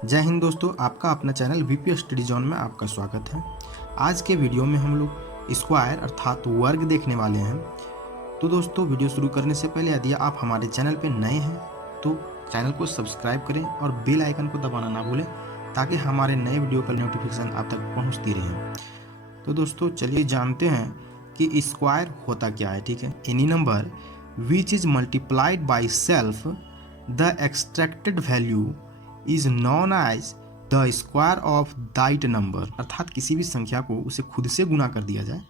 जय हिंद दोस्तों, आपका अपना चैनल वीपी स्टडी जोन में आपका स्वागत है। आज के वीडियो में हम लोग स्क्वायर अर्थात वर्ग देखने वाले हैं। तो दोस्तों, वीडियो शुरू करने से पहले यदि आप हमारे चैनल पर नए हैं तो चैनल को सब्सक्राइब करें और बेल आइकन को दबाना ना भूलें ताकि हमारे नए वीडियो का नोटिफिकेशन आप तक पहुँचती रहे। तो दोस्तों चलिए जानते हैं कि स्क्वायर होता क्या है। ठीक है, any number which is multiplied by self the extracted value is known as the square of that number. अर्थात किसी भी संख्या को उसे खुद से गुना कर दिया जाए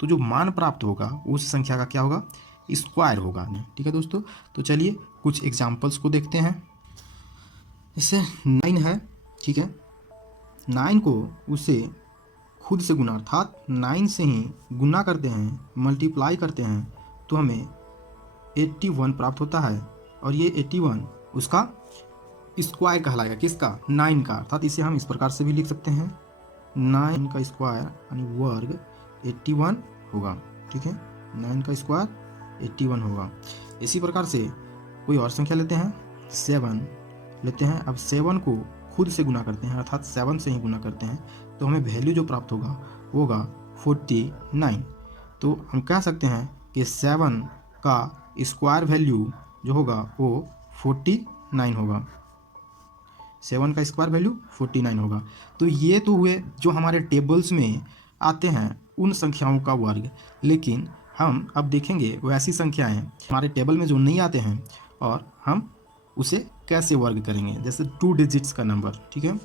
तो जो मान प्राप्त होगा उस संख्या का क्या होगा, स्क्वायर होगा। ठीक है दोस्तों, तो चलिए कुछ एग्जांपल्स को देखते हैं। जैसे 9 है, ठीक है, 9 को उसे खुद से गुना अर्थात 9 से ही गुना करते हैं, मल्टीप्लाई करते हैं तो हमें 81 प्राप्त होता है। और ये 81 उसका स्क्वायर कहलाएगा, किसका, 9 का। अर्थात इसे हम इस प्रकार से भी लिख सकते हैं, 9 का स्क्वायर यानी वर्ग 81 होगा। ठीक है, 9 का स्क्वायर 81 होगा। इसी प्रकार से कोई और संख्या लेते हैं, 7 लेते हैं। अब 7 को खुद से गुना करते हैं अर्थात 7 से ही गुना करते हैं तो हमें वैल्यू जो प्राप्त होगा वो होगा 49। तो हम कह सकते हैं कि 7 का स्क्वायर वैल्यू जो होगा वो 49 होगा। 7 का स्क्वायर वैल्यू 49 होगा। तो ये तो हुए जो हमारे टेबल्स में आते हैं उन संख्याओं का वर्ग। लेकिन हम अब देखेंगे वैसी संख्याएं हमारे टेबल में जो नहीं आते हैं और हम उसे कैसे वर्ग करेंगे। जैसे 2 डिजिट्स का नंबर, ठीक है,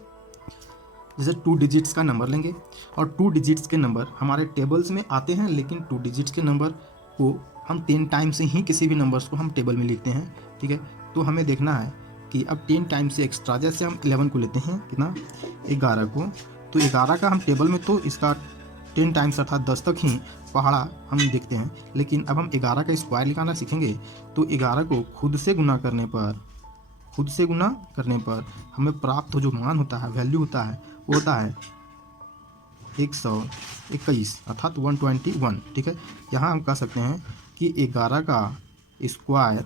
जैसे 2 डिजिट्स का नंबर लेंगे और 2 डिजिट्स के नंबर हमारे टेबल्स में आते हैं, लेकिन 2 डिजिट्स के नंबर को हम 10 टाइम से ही किसी भी नंबर्स को हम टेबल में लिखते हैं। ठीक है, तो हमें देखना है कि अब 10 टाइम से एक्स्ट्रा, जैसे हम 11 को लेते हैं, कितना, 11 को, तो 11 का हम टेबल में तो इसका 10 टाइम्स अर्थात 10 तक ही पहाड़ा हम देखते हैं। लेकिन अब हम 11 का स्क्वायर निकालना सीखेंगे तो 11 को खुद से गुना करने पर हमें प्राप्त जो मान होता है, वैल्यू होता है, वो होता है 121 अर्थात 121। ठीक है, यहाँ हम कह सकते हैं कि 11 का स्क्वायर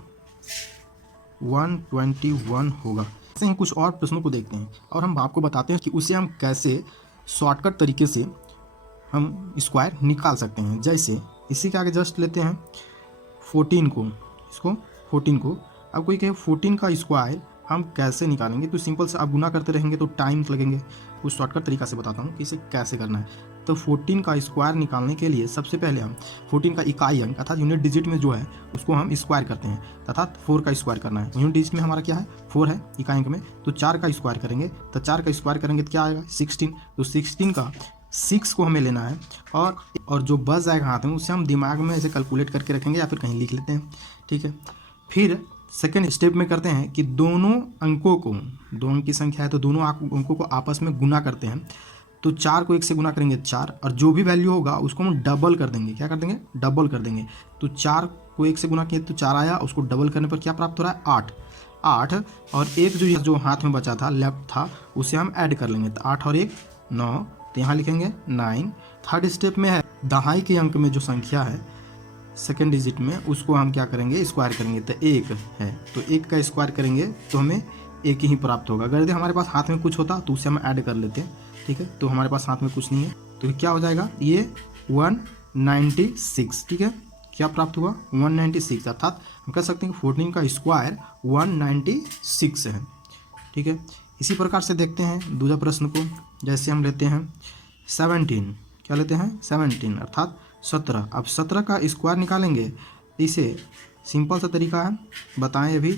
121 होगा। ऐसे ही कुछ और प्रश्नों को देखते हैं और हम आपको बताते हैं कि उसे हम कैसे शॉर्टकट तरीके से हम स्क्वायर निकाल सकते हैं। जैसे इसी के आगे जस्ट लेते हैं 14 को, इसको 14 को, अब कोई कहे 14 का स्क्वायर हम कैसे निकालेंगे, तो सिंपल से आप गुना करते रहेंगे तो टाइम लगेंगे। कुछ शॉर्टकट तरीका से बताता हूँ कि इसे कैसे करना है। तो 14 का स्क्वायर निकालने के लिए सबसे पहले हम 14 का इकाई अंक अर्थात यूनिट डिजिट में जो है उसको हम स्क्वायर करते हैं, अर्थात 4 का स्क्वायर करना है। यूनिट डिजिट में हमारा क्या है, 4 है इकाई अंक में, तो 4 का स्क्वायर करेंगे। तो 4 का स्क्वायर करेंगे तो क्या आएगा, 16। तो 16 का 6 को हमें लेना है और जो बच जाएगा हाथ में उसे हम दिमाग में ऐसे कैलकुलेट करके रखेंगे या फिर कहीं लिख लेते हैं। ठीक है, फिर सेकेंड स्टेप में करते हैं कि दोनों अंकों को, 2 अंक की संख्या है तो दोनों अंकों को आपस में गुना करते हैं। तो 4 को 1 से गुना करेंगे 4, और जो भी वैल्यू होगा उसको हम डबल कर देंगे। क्या कर देंगे, डबल कर देंगे। तो 4 को 1 से गुना किए तो 4 आया, उसको डबल करने पर क्या प्राप्त हो रहा है, 8। और एक जो हाथ में बचा था, लेफ्ट था, उसे हम ऐड कर लेंगे। तो 8 और 1 9, तो यहाँ लिखेंगे 9। थर्ड स्टेप में है दहाई के अंक में जो संख्या है सेकेंड डिजिट में, उसको हम क्या करेंगे, स्क्वायर करेंगे। तो 1 है तो 1 का स्क्वायर करेंगे तो हमें 1 ही प्राप्त होगा। अगर हमारे पास हाथ में कुछ होता तो उसे हम ऐड कर लेते हैं। ठीक है, तो हमारे पास हाथ में कुछ नहीं है तो क्या हो जाएगा, ये 196। ठीक है, क्या प्राप्त हुआ, 196। अर्थात हम कह सकते हैं कि 14 का स्क्वायर 196 है। ठीक है, इसी प्रकार से देखते हैं दूसरा प्रश्न को। जैसे हम लेते हैं 17, क्या लेते हैं, 17 अर्थात 17। अब 17 का स्क्वायर निकालेंगे। इसे सिंपल सा तरीका है, बताएं अभी,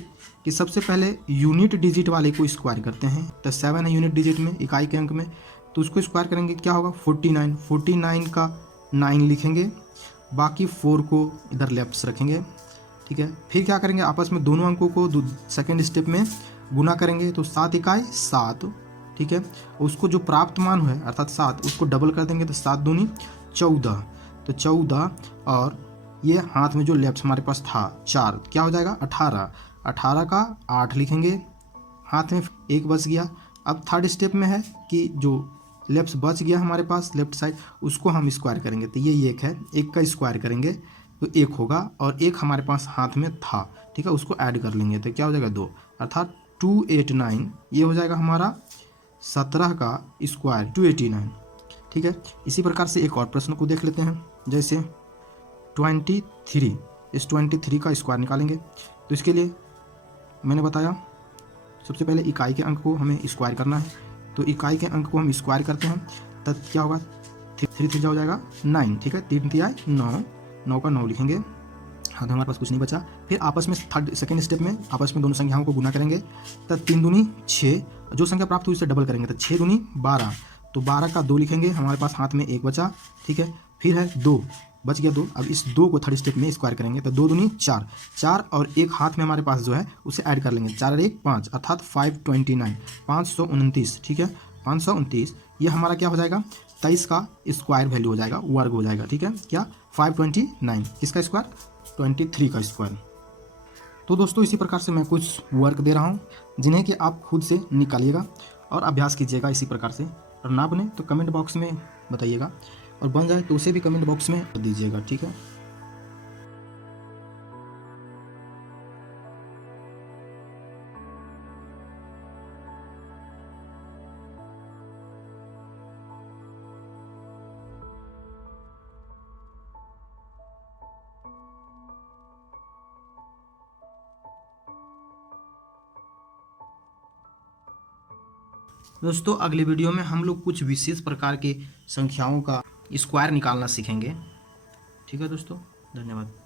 कि सबसे पहले यूनिट डिजिट वाले को स्क्वायर करते हैं। तो 7 है यूनिट डिजिट में, इकाई के अंक में, तो उसको स्क्वायर करेंगे, क्या होगा, 49। 49 का 9 लिखेंगे, बाकी 4 को इधर लेफ्ट रखेंगे। ठीक है, फिर क्या करेंगे, आपस में दोनों अंकों को सेकेंड स्टेप में गुना करेंगे। तो 7 इकाई 7। ठीक है, उसको जो प्राप्त मान है अर्थात 7, उसको डबल कर देंगे। तो 7 दूनी 14, तो 14, और ये हाथ में जो लेफ्ट हमारे पास था 4, क्या हो जाएगा, 18। 18 का 8 लिखेंगे, हाथ में 1 बच गया। अब थर्ड स्टेप में है कि जो लेफ्ट बच गया हमारे पास, लेफ्ट साइड, उसको हम स्क्वायर करेंगे। तो ये 1 है, 1 का स्क्वायर करेंगे तो 1 होगा, और 1 हमारे पास हाथ में था। ठीक है, उसको ऐड कर लेंगे तो क्या हो जाएगा, 2, अर्थात 289, ये हो जाएगा हमारा 17 का स्क्वायर 289। ठीक है, इसी प्रकार से एक और प्रश्न को देख लेते हैं। जैसे 23, इस 23 का स्क्वायर निकालेंगे। तो इसके लिए मैंने बताया सबसे पहले इकाई के अंक को हमें स्क्वायर करना है। तो इकाई के अंक को हम स्क्वायर करते हैं, तब क्या होगा, 3 3 हो जाएगा 9। ठीक है, 3 3 9, 9 का 9 लिखेंगे। हाँ, तो हमारे पास कुछ नहीं बचा। फिर आपस में सेकेंड स्टेप में आपस में दोनों संख्याओं को गुना करेंगे, तब 3 दूनी 6, जो संख्या प्राप्त हुई उसे डबल करेंगे, तो 6 दूनी 12। तो 12 का 2 लिखेंगे, हमारे पास हाथ में 1 बचा। ठीक है, फिर है 2, बच गया 2। अब इस 2 को थर्ड स्टेप में स्क्वायर करेंगे, तो 2 दूनी 4, 4 और एक हाथ में हमारे पास जो है उसे ऐड कर लेंगे, 4 और 1 5, अर्थात 529, 529। ठीक है, 529 ये हमारा क्या हो जाएगा, 23 का स्क्वायर वैल्यू हो जाएगा, वर्ग हो जाएगा। ठीक है, क्या 529, इसका स्क्वायर 23 का स्क्वायर। तो दोस्तों इसी प्रकार से मैं कुछ वर्क दे रहा हूँ, जिन्हें कि आप खुद से निकालिएगा और अभ्यास कीजिएगा इसी प्रकार से। और ना बने तो कमेंट बॉक्स में बताइएगा, और बन जाए तो उसे भी कमेंट बॉक्स में दीजिएगा। ठीक है, दोस्तों अगले वीडियो में हम लोग कुछ विशेष प्रकार के संख्याओं का स्क्वायर निकालना सीखेंगे। ठीक है दोस्तों, धन्यवाद।